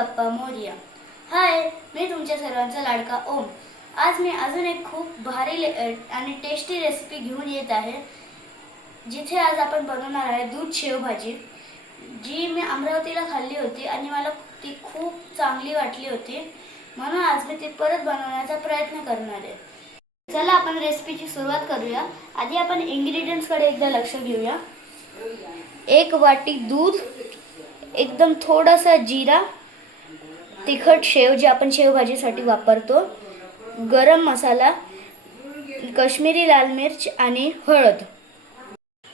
बाप्पा मोरया। हाय, मी तुमच्या सर्वांचा लाडका ओम। आज मी अजून एक खूप भारी आणि टेस्टी रेसिपी घेऊन येत आहे, जिथे आज आपण बनवणार आहे दूध शेवभाजी, जी मी अमरावतीला खाल्ली होती आणि मला ती खूप चांगली वाटली होती, म्हणून आज मी ती परत बनवण्याचा प्रयत्न करणार आहे। चला आपण रेसिपीची सुरुवात करूया। आधी आपण इंग्रेडियंट्सकडे एकदा लक्ष देऊया। 1 वाटी दूध, एकदम थोडासा जीरा, तिखट शेव जे आपण शेवभाजीसाठी वापरतो, गरम मसाला, काश्मीरी लाल मिर्च आणि हळद।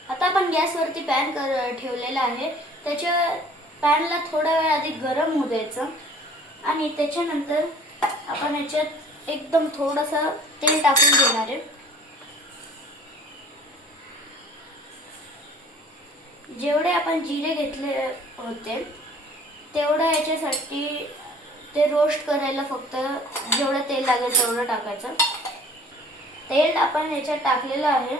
आता आपण गॅसवरती पॅन ठेवलेला आहे। त्याच्या पॅनला थोडा वेळ आधी गरम होऊ द्यायचं आणि त्याच्यानंतर आपण याच्यात एकदम थोडंसं तेल टाकून घेणार आहे। जेवढे आपण जिरे घेतले होते तेवढं याच्यासाठी ते रोस्ट करायला फक्त जेवढं तेल लागेल तेवढं टाकायचं। तेल आपण याच्यात टाकलेलं आहे।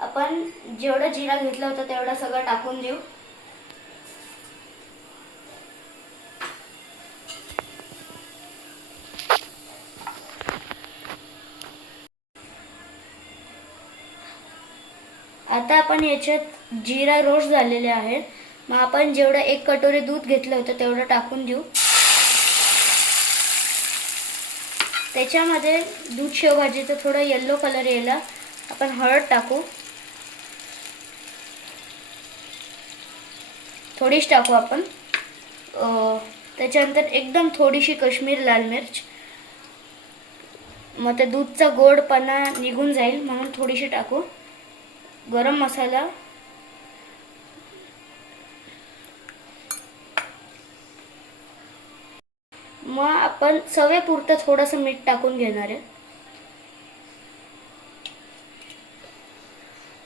आपण जेवढा जिरा घेतला होता तेवढा सगळं टाकून देऊ। आता आपण याच्यात जिरा रोस्ट झालेले आहे। मग आपण जेवढं 1 कटोरी दूध घेतलं होतं तेवढं टाकून देऊ। त्याच्यामध्ये दूध शेवभाजीचं थोडं येलो कलर यायला आपण हळद टाकू, थोडीच टाकू आपण। त्याच्यानंतर एकदम थोडीशी काश्मीर लाल मिर्च, मग ते दूधचा गोडपणा निघून जाईल म्हणून थोडीशी टाकू। गरम मसाला, मग आपण चवीपुरतं थोडंसं मीठ टाकून घेणार आहे।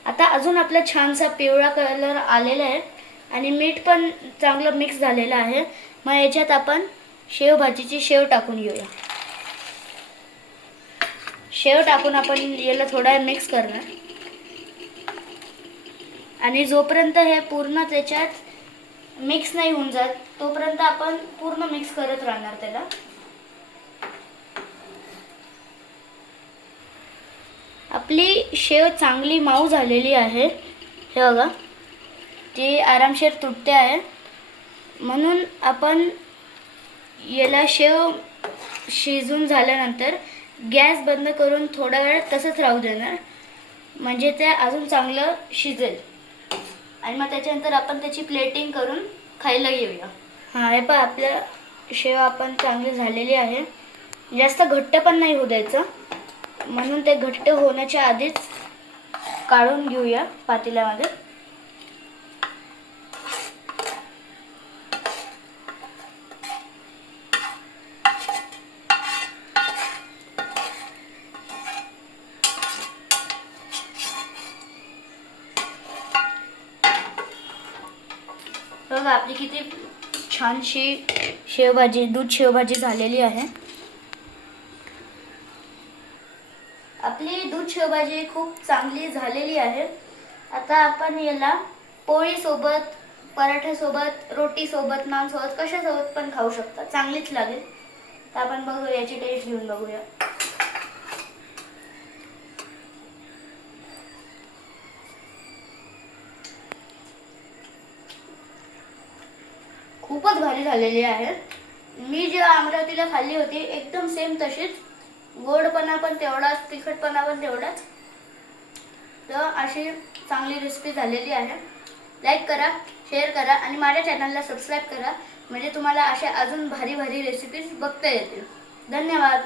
आता अजून आपला छानसा पिवळा कलर आलेला आहे आणि मीठ पण चांगलं मिक्स झालेलं आहे। मग याच्यात आपण शेवभाजीची शेव टाकून घेऊया। शेव टाकून आपण याला थोडा मिक्स करणार आणि जोपर्यंत हे पूर्ण त्याच्यात मिक्स नाही होऊन जात तोपर्यंत आपण पूर्ण मिक्स करत राहणार त्याला। आपली शेव चांगली मऊ झालेली आहे, हे बघा, ती आरामशीर तुटते आहे। म्हणून आपण याला शेव शिजून झाल्यानंतर गॅस बंद करून थोडा वेळ तसंच राहू देणार, म्हणजे ते अजून चांगलं शिजेल आणि मग त्याच्यानंतर आपण त्याची प्लेटिंग करून खायला घेऊया। हां, हे पहा, आपल्या शेव आपण चांगली झालेली आहे। जास्त घट्ट पण नाही होऊ द्यायचं, म्हणून ते घट्ट होण्याच्या आधीच काढून घेऊया पातेल्यामध्ये। बघा आपली किती छानशी शेवभाजी, दूध शेवभाजी झालेली आहे। आपली दूध शेवभाजी खूप चांगली झालेली आहे। आता आपण याला पोळीसोबत, पराठ्यासोबत, रोटीसोबत, नानसोबत, कशासोबत पण खाऊ शकता, चांगलीच लागेल। तर आपण बघूया, याची टेस्ट घेऊन बघूया। खूपच भारी झालेली आहे। मी जेव्हा अमरावतीला खाल्ली होती एकदम सेम तशीच, गोडपणा पण तेवढाच, तिखटपणा पण तेवढाच। तर अशी चांगली रेसिपी झालेली आहे। लाईक करा, शेअर करा आणि माझ्या चॅनलला सबस्क्राईब करा, म्हणजे तुम्हाला अशा अजून भारी भारी रेसिपीज बघता येतील। धन्यवाद।